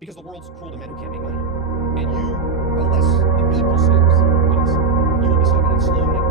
because the world's cruel to men who can't make money. And you, unless the people saves us, you will be stuck in that slow net